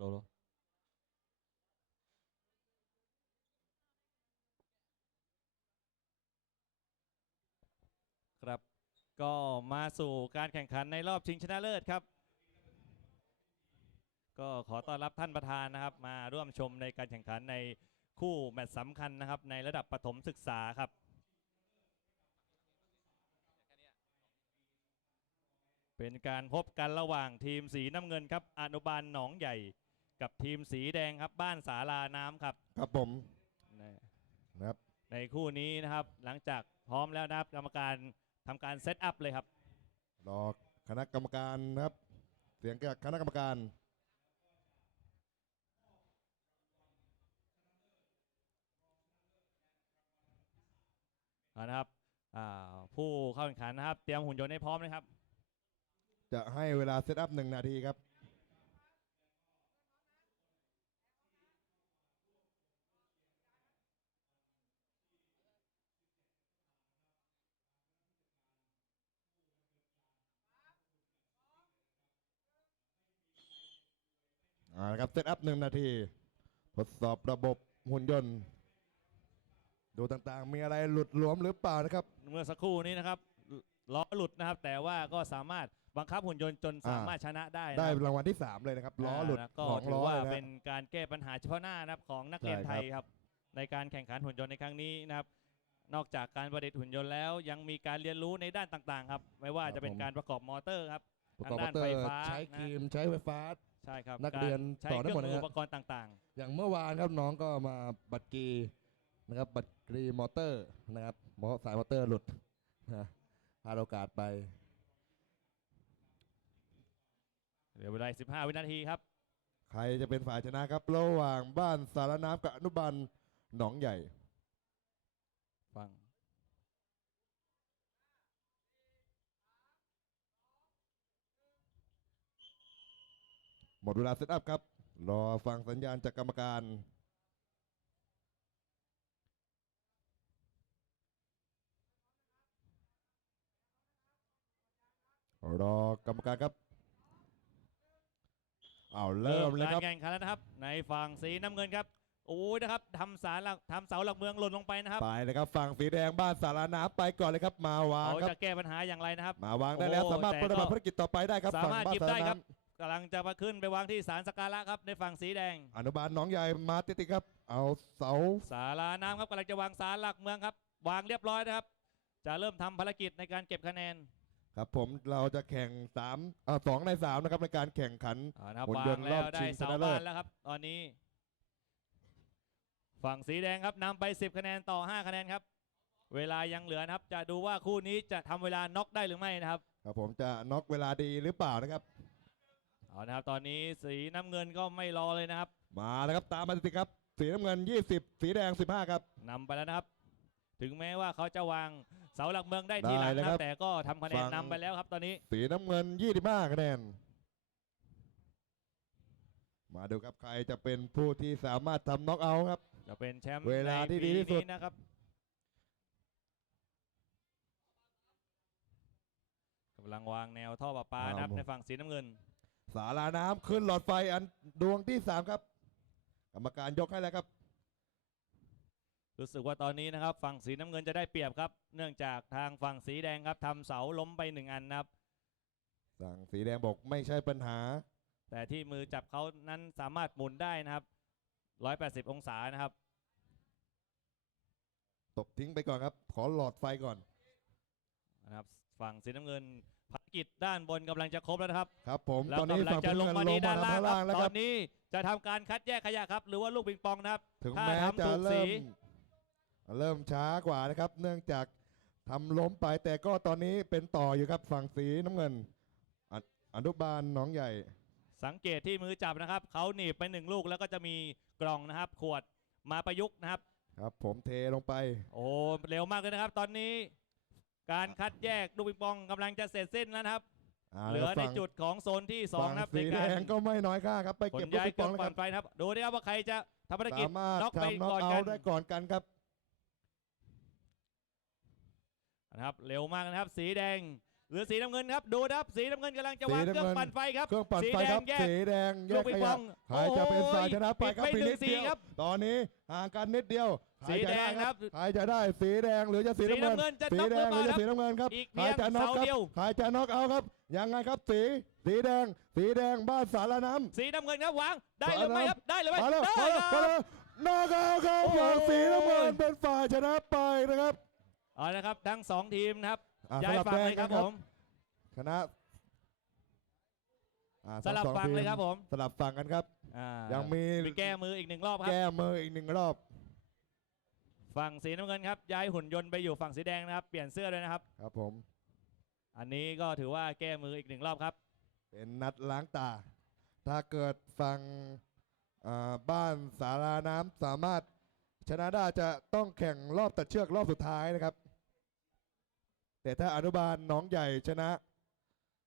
โหลโหลครับ ก็มาสู่การแข่งขันในรอบชิงชนะเลิศครับ ก็ขอต้อนรับท่านประธานนะครับ มาร่วมชมในการแข่งขันในคู่แมตช์สำคัญนะครับ ในระดับประถมศึกษาครับเป็นการพบกันระหว่างทีมสีน้ำเงินครับอนุบาลหนองใหญ่ กับทีมสีแดงครับบ้านสาลาน้ำครับครับผมในนะครับในคู่นี้นะครับ หลังจากพร้อมแล้วนะครับ กรรมการทำการเซตอัพเลยครับ รอคณะกรรมการนะครับ เสียงจากคณะกรรมการเอานะครับอ่าผู้เข้าแข่งขันนะครับ เตรียมหุ่นยนต์ให้พร้อมนะครับ จะให้เวลาเซตอัพหนึ่งนาทีครับ อ่านะครับเซตอัพหนึ่งนาที ทดสอบระบบหุ่นยนต์ ดูต่างๆ มีอะไรหลุดหลวมหรือเปล่านะครับ เมื่อสักครู่นี้นะครับล้อหลุดนะครับ แต่ว่าก็สามารถบังคับหุ่นยนต์จนสามารถชนะได้นะได้ครับรางวัลที่ 3 เลยนะครับล้อหลุดาก็ของถืล้ออว่าเลยนะเป็นการแก้ปัญหาเฉพาะหน้านะครับของนักเรียนใช่ไทครับยครับ ในการแข่งขันหุ่นยนต์ในครั้งนี้นะครับ นอกจากการประดิษฐ์หุ่นยนต์แล้ว ยังมีการเรียนรู้ในด้านต่างๆ ครับ ไม่ว่าจะเป็นการประกอบมอเตอร์ครับประทากงอบมอด้านเตอไฟร์ฟ้าใช้คนะรีมใช้ไฟฟ้า ใช่ครับนักเรียนใช้ต่อเคได้รื่หมดมืนะอฮะอุปกรณ์ต่างอย่างเมื่อวานครับน้องก็มาบัตรกรีนะครับบัตรกรีมอเตอร์นะครับมอสายมอเตอร์หลุดนะพลาดโอกาสไป ๆเหลือเวลา15 วินาทีครับ ใครจะเป็นฝ่ายชนะครับ ระหว่างบ้านสารน้ำกับอนุบาลหนองใหญ่ ฟัง หม ดเวลาเซตอัพครับ รอฟังสัญญาณจากกรรมการรอกรรมการครับเอาวเริ่มเลยครับการแข่งขันแล้วนะครับ ในฝั่งสีน้ำเงินครับโอ้ยนะครับทำสารหลักทำเสาหลักเมืองหล่นลงไปนะครับไปเลยครับฝั่งสีแดงบ้านสารน้ำไปก่อนเลยครับ มาวางเขาครับจะแก้ปัญหาอย่างไรนะครับ มาวางได้แล้วโอ้สามารถแต่ปฏิบัติก็ภารกิจต่อไปได้ครับสาฝั่งมารถบ้านหยิบสารได้ครับน้ำ กำลังจะมาขึ้นไปวางที่ศาลสักการะครับในฝั่งสีแดง อนุบาลหนองใหญ่มาติดๆครับ เอาเสาศาลาน้ำครับกำลังจะวางศาลหลักเมืองครับ วางเรียบร้อยนะครับ จะเริ่มทำภารกิจในการเก็บคะแนนครับผมเราจะแข่งสามเอ่อสองในสามนะครับในการแข่งขันอ่านะครับหุ่นวายงนต์แล้วรอบได้ชิงเสาชนะเลิบ้าศนแล้วครับ ตอนนี้ ฝั่งสีแดงครับนำไป 10 คะแนนต่อ 5 คะแนนครับ เวลายังเหลือนะครับ จะดูว่าคู่นี้จะทำเวลาน็อกได้หรือไม่นะครับ ครับผมจะน็อกเวลาดีหรือเปล่านะครับ เอานะครับตอนนี้สีน้ำเงินก็ไม่รอเลยนะครับมาแล้วครับตามมาติดๆครับ สีน้ำเงิน 20 สีแดง 15 ครับ นำไปแล้วนะครับ ถึงแม้ว่าเขาจะวางเสาหลักเมืองได้ทีหลังได้เลยนะคครัรับบแต่ก็ทำคะแนนฝั่งนำไปแล้วครับตอนนี้ สีน้ำเงิน 25คะแนน มาดูครับใครจะเป็นผู้ที่สามารถทำน็อกเอาท์ครับ จะเป็นแชมป์เวลาที่ในดีปีที่สุดนี้นะครับ กำลังวางแนวท่อประปานะครับในฝั่งสีน้ำเงิน สาราน้ำขึ้นหลอดไฟอันดวงที่3ครับ กรรมการยกให้แล้วครับ รู้สึกว่าตอนนี้นะครับ ฝั่งสีน้ำเงินจะได้เปรียบครับ เนื่องจากทางฝั่งสีแดงครับทำเสาล้มไปหนึ่งอันนะครับ สั่งสีแดงบอกไม่ใช่ปัญหา แต่ที่มือจับเขานั้นสามารถหมุนได้นะครับ 180 องศานะครับ ตบทิ้งไปก่อนครับ ขอหลอดไฟก่อน นะครับฝั่งสีน้ำเงิน ภารกิจด้านบนกำลังจะครบแล้วนะครับครับผมแล้วตอนนี้กำลังฝั่งจะน้ำลงเงินมาลดีงมาด้านล่างทางคล่างรับแล้วตคอรับ นนี้จะทำการคัดแยกขยะครับ หรือว่าลูกปิงปองนะครับถึงถ้าแม้ทำจะถูกเริ่สีมเริ่มช้ากว่านะครับ เนื่องจากทำล้มไปแต่ก็ตอนนี้เป็นต่ออยู่ครับฝั่งสีน้ำเงินออนุบาลหนองใหญ่ สังเกตที่มือจับนะครับเขาหนีบไปหนึ่งลูกแล้วก็จะมีกล่องนะครับ ขวดมาประยุกต์นะครับ ครับ ผมเทลงไป โอ้เร็วมากเลยนะครับ ตอนนี้ การคัดแยกลูกปิงปองกำลังจะเสร็จสิ้นแล้วนะครับาเหลือแล้วในฝั่งจุดของโซนที่สองฝั่งนะครับสีในแดการงก็ไม่น้อยค่าครับ ไปขนเก็บลูกย้ายปิงเคปรื่อองงแล้วคปั่รับนไฟนะครับ ดูดิครับว่าใครจะทำภารกิจสามารถน็อกไปทำน็อกก่อนเอากันได้ก่อนกันครับ นะครับ เร็วมากนะครับ สีแดง เหลือสีน้ำเงินครับ ดูนะครับ สีน้ำเงินกำลังจะวางสีเครื่น้ำองเงินปั่นไฟครับ เครื่องปั่นไฟครับ สีแดงแยกสีแดงแยลูกกปิขงปยะองใครจะเป็นฝ่ายชนะไปครับปิดไปนิดหนึ่งสีเดียวครับ ตอนนี้ห่างกันนิดเดียวใคร สีจะแดงไครับใครจะได้สีแดงหรือจะสีสีน้ำเงินน้ำเงินจะสีน็อกแดงหรือหรือจะเปล่าสีน้ำเงินครับอีกใครเพียงจะน็อกเสาครับเดียวใครจะน็อกเอาครับยังไงครับสีสีแดง สีแดงบ้านสารน้ำสีน้ำเงินครับวางได้หรือไม่ครับได้หรือไม่มาแล้วได้มาแล้วคมารับแล้วน็อกเอาครับโอ้โหฝั่งสีน้ำเงินเป็นฝ่ายชนะไปนะครับเอาละครับทั้งสองทีมนะครับอะย้ายสลับฝั่งแดเลงยครับนะผมคณะอะสลับทั้ฝั่งทีมเลยครับผม สลับฝั่งกันครับอ่ายังมีมีแก้มืออีกหนึ่งรอบครับแก้มืออีกหนึ่งรอบ ฝั่งสีน้ำเงินครับย้ายหุ่นยนต์ไปอยู่ฝั่งสีแดงนะครับ เปลี่ยนเสื้อด้วยนะครับ ครับผม อันนี้ก็ถือว่าแก้มืออีกหนึ่งรอบครับ เป็นนัดล้างตา ถ้าเกิดฝั่งอ่าบ้านสาราน้ำสามารถชนะได้จะต้องแข่งรอบตัดเชือกรอบสุดท้ายนะครับ แต่ถ้าอนุบาลหนองใหญ่ชนะ